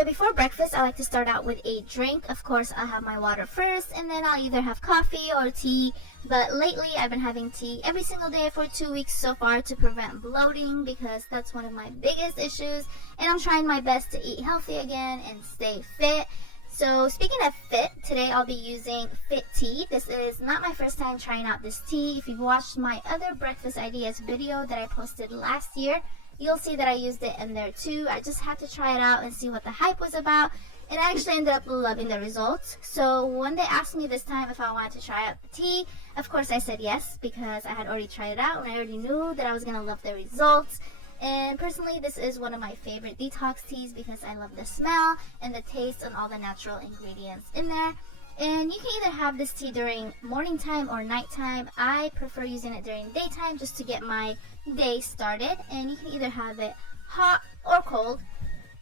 So before breakfast, I like to start out with a drink. Of course, I'll have my water first, and then I'll either have coffee or tea. But lately, I've been having tea every single day for 2 weeks so far to prevent bloating, because that's one of my biggest issues. And I'm trying my best to eat healthy again and stay fit. So speaking of fit, today I'll be using Fit Tea. This is not my first time trying out this tea. If you've watched my other breakfast ideas video that I posted last year, you'll see that I used it in there too. I just had to try it out and see what the hype was about, and I actually ended up loving the results. So when they asked me this time if I wanted to try out the tea, of course I said yes, because I had already tried it out and I already knew that I was going to love the results. And personally, this is one of my favorite detox teas because I love the smell and the taste and all the natural ingredients in there. And you can either have this tea during morning time or nighttime. I prefer using it during daytime just to get my day started. And you can either have it hot or cold.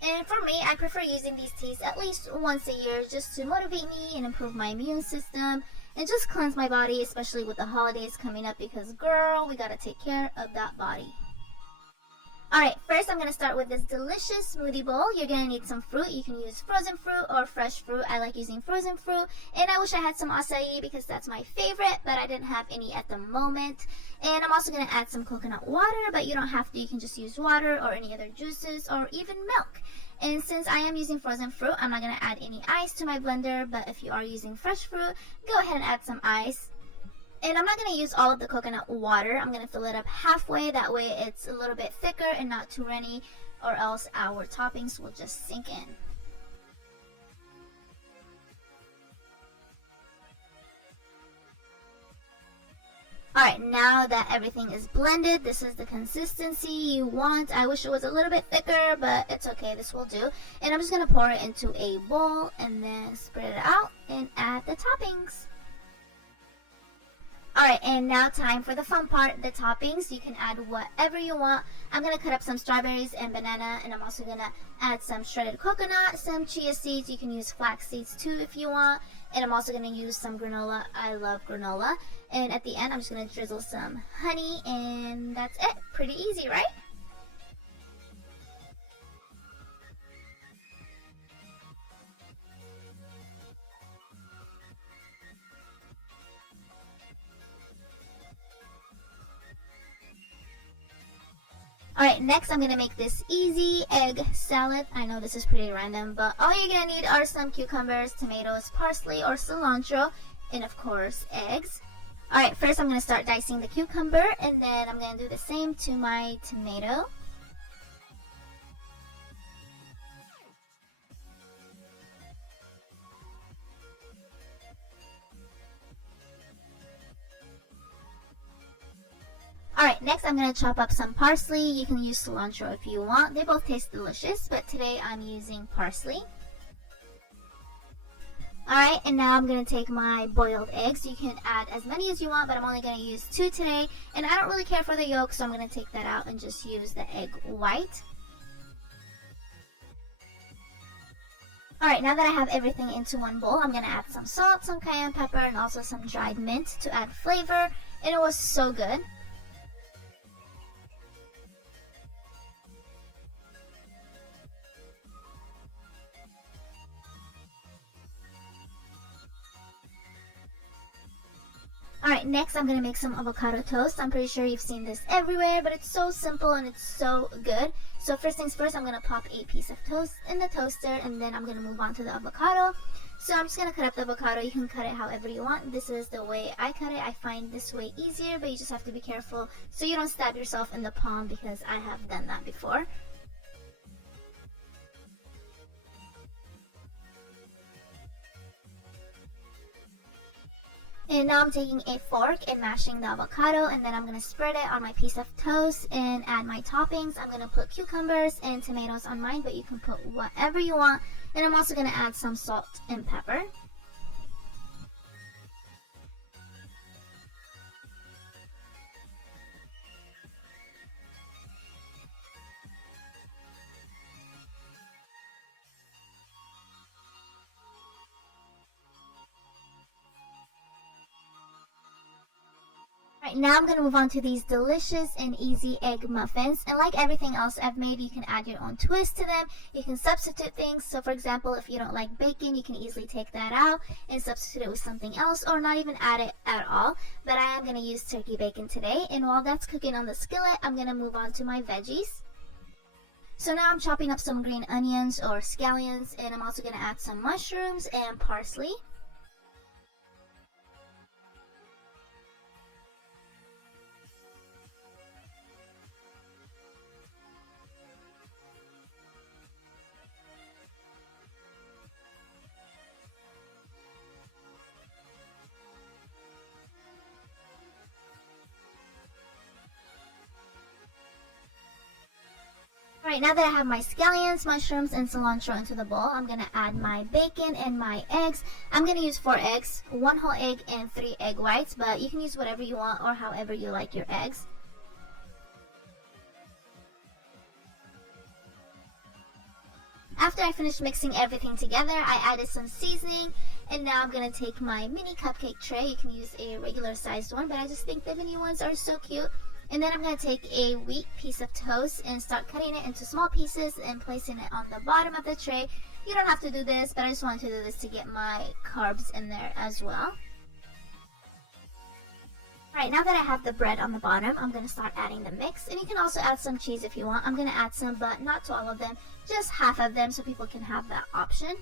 And for me, I prefer using these teas at least once a year just to motivate me and improve my immune system and just cleanse my body, especially with the holidays coming up, because girl, we gotta take care of that body. Alright, first I'm going to start with this delicious smoothie bowl. You're going to need some fruit. You can use frozen fruit or fresh fruit. I like using frozen fruit. And I wish I had some acai because that's my favorite, but I didn't have any at the moment. And I'm also going to add some coconut water, but you don't have to. You can just use water or any other juices or even milk. And since I am using frozen fruit, I'm not going to add any ice to my blender, but if you are using fresh fruit, go ahead and add some ice. And I'm not going to use all of the coconut water. I'm going to fill it up halfway. That way it's a little bit thicker and not too runny, or else our toppings will just sink in. Alright, now that everything is blended, this is the consistency you want. I wish it was a little bit thicker, but it's okay. This will do. And I'm just going to pour it into a bowl and then spread it out and add the toppings. Alright, and now time for the fun part, the toppings. You can add whatever you want. I'm going to cut up some strawberries and banana, and I'm also going to add some shredded coconut, some chia seeds. You can use flax seeds too if you want. And I'm also going to use some granola. I love granola. And at the end, I'm just going to drizzle some honey, and that's it. Pretty easy, right? Alright, next I'm going to make this easy egg salad. I know this is pretty random, but all you're going to need are some cucumbers, tomatoes, parsley or cilantro, and of course eggs. Alright, first I'm going to start dicing the cucumber, and then I'm going to do the same to my tomato. Alright, next I'm going to chop up some parsley. You can use cilantro if you want. They both taste delicious, but today I'm using parsley. Alright, and now I'm going to take my boiled eggs. You can add as many as you want, but I'm only going to use 2 today. And I don't really care for the yolk, so I'm going to take that out and just use the egg white. Alright, now that I have everything into one bowl, I'm going to add some salt, some cayenne pepper, and also some dried mint to add flavor. And it was so good. Alright, next I'm going to make some avocado toast. I'm pretty sure you've seen this everywhere, but it's so simple and it's so good. So first things first, I'm going to pop a piece of toast in the toaster, and then I'm going to move on to the avocado. So I'm just going to cut up the avocado. You can cut it however you want. This is the way I cut it. I find this way easier, but you just have to be careful so you don't stab yourself in the palm, because I have done that before. And now I'm taking a fork and mashing the avocado, and then I'm going to spread it on my piece of toast and add my toppings. I'm going to put cucumbers and tomatoes on mine, but you can put whatever you want. And I'm also going to add some salt and pepper. Right, now I'm going to move on to these delicious and easy egg muffins. And like everything else I've made, you can add your own twist to them. You can substitute things. So for example, if you don't like bacon, you can easily take that out and substitute it with something else, or not even add it at all. But I am going to use turkey bacon today. And while that's cooking on the skillet, I'm going to move on to my veggies. So now I'm chopping up some green onions or scallions, and I'm also going to add some mushrooms and parsley. Alright, now that I have my scallions, mushrooms, and cilantro into the bowl, I'm going to add my bacon and my eggs. I'm going to use 4 eggs, 1 whole egg, and 3 egg whites, but you can use whatever you want or however you like your eggs. After I finished mixing everything together, I added some seasoning, and now I'm going to take my mini cupcake tray. You can use a regular sized one, but I just think the mini ones are so cute. And then I'm going to take a wheat piece of toast and start cutting it into small pieces and placing it on the bottom of the tray. You don't have to do this, but I just wanted to do this to get my carbs in there as well. Alright, now that I have the bread on the bottom, I'm going to start adding the mix. And you can also add some cheese if you want. I'm going to add some, but not to all of them, just half of them so people can have that option.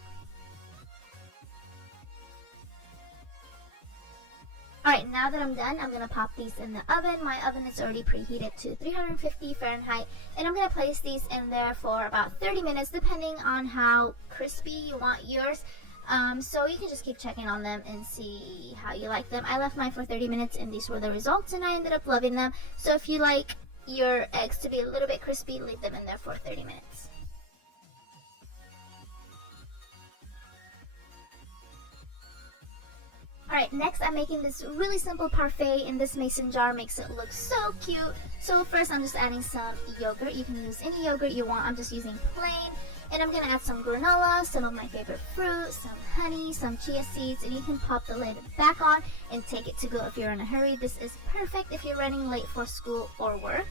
Alright, now that I'm done, I'm going to pop these in the oven. My oven is already preheated to 350 Fahrenheit, and I'm going to place these in there for about 30 minutes, depending on how crispy you want yours. So you can just keep checking on them and see how you like them. I left mine for 30 minutes, and these were the results, and I ended up loving them. So if you like your eggs to be a little bit crispy, leave them in there for 30 minutes. Alright, next I'm making this really simple parfait in this mason jar. Makes it look so cute. So first I'm just adding some yogurt. You can use any yogurt you want. I'm just using plain. And I'm going to add some granola, some of my favorite fruit, some honey, some chia seeds, and you can pop the lid back on and take it to go if you're in a hurry. This is perfect if you're running late for school or work.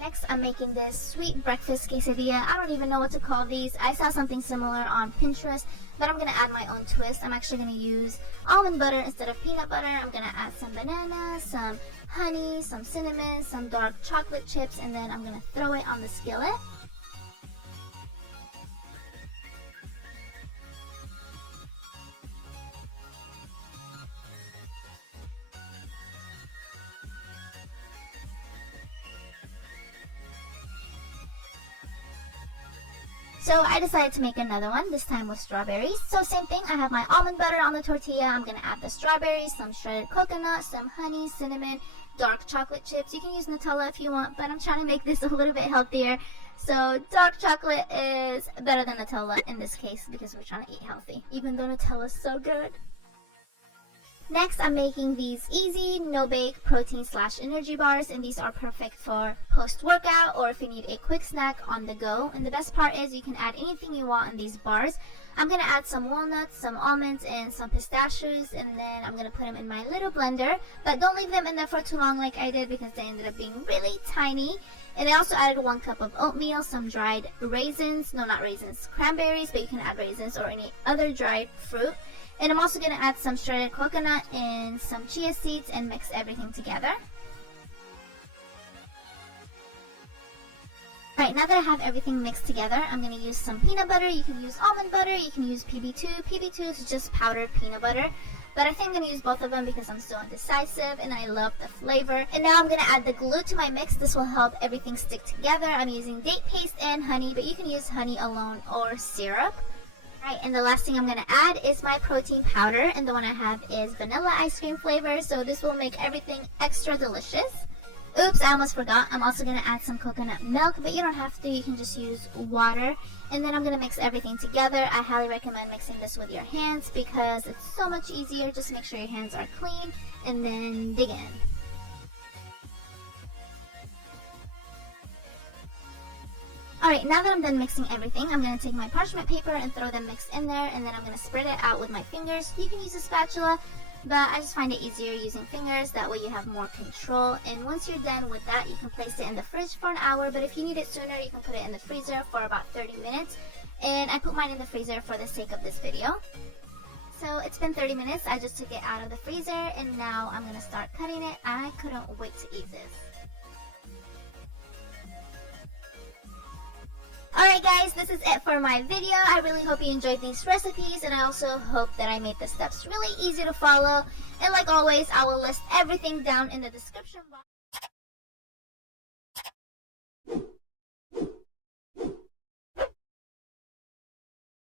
Next, I'm making this sweet breakfast quesadilla. I don't even know what to call these. I saw something similar on Pinterest, but I'm going to add my own twist. I'm actually going to use almond butter instead of peanut butter. I'm going to add some banana, some honey, some cinnamon, some dark chocolate chips, and then I'm going to throw it on the skillet. So I decided to make another one, this time with strawberries. So same thing, I have my almond butter on the tortilla. I'm going to add the strawberries, some shredded coconut, some honey, cinnamon, dark chocolate chips. You can use Nutella if you want, but I'm trying to make this a little bit healthier. So dark chocolate is better than Nutella in this case because we're trying to eat healthy, even though Nutella is so good. Next, I'm making these easy, no-bake protein/energy bars, and these are perfect for post-workout or if you need a quick snack on the go. And the best part is you can add anything you want in these bars. I'm going to add some walnuts, some almonds, and some pistachios, and then I'm going to put them in my little blender. But don't leave them in there for too long like I did because they ended up being really tiny. And I also added 1 cup of oatmeal, some dried raisins, no, not raisins, cranberries, but you can add raisins or any other dried fruit. And I'm also going to add some shredded coconut and some chia seeds and mix everything together. Alright, now that I have everything mixed together, I'm going to use some peanut butter. You can use almond butter, you can use PB2. PB2 is just powdered peanut butter. But I think I'm going to use both of them because I'm so indecisive and I love the flavor. And now I'm going to add the glue to my mix. This will help everything stick together. I'm using date paste and honey, but you can use honey alone or syrup. Right, and the last thing I'm going to add is my protein powder, and the one I have is vanilla ice cream flavor, so this will make everything extra delicious. Oops, I almost forgot. I'm also going to add some coconut milk, but you don't have to. You can just use water. And then I'm going to mix everything together. I highly recommend mixing this with your hands because it's so much easier. Just make sure your hands are clean and then dig in. Alright, now that I'm done mixing everything, I'm going to take my parchment paper and throw the mix in there, and then I'm going to spread it out with my fingers. You can use a spatula, but I just find it easier using fingers. That way you have more control. And once you're done with that, you can place it in the fridge for an hour, but if you need it sooner, you can put it in the freezer for about 30 minutes. And I put mine in the freezer for the sake of this video. So it's been 30 minutes. I just took it out of the freezer, and now I'm going to start cutting it. I couldn't wait to eat this. Alright guys, this is it for my video. I really hope you enjoyed these recipes, and I also hope that I made the steps really easy to follow. And like always, I will list everything down in the description box.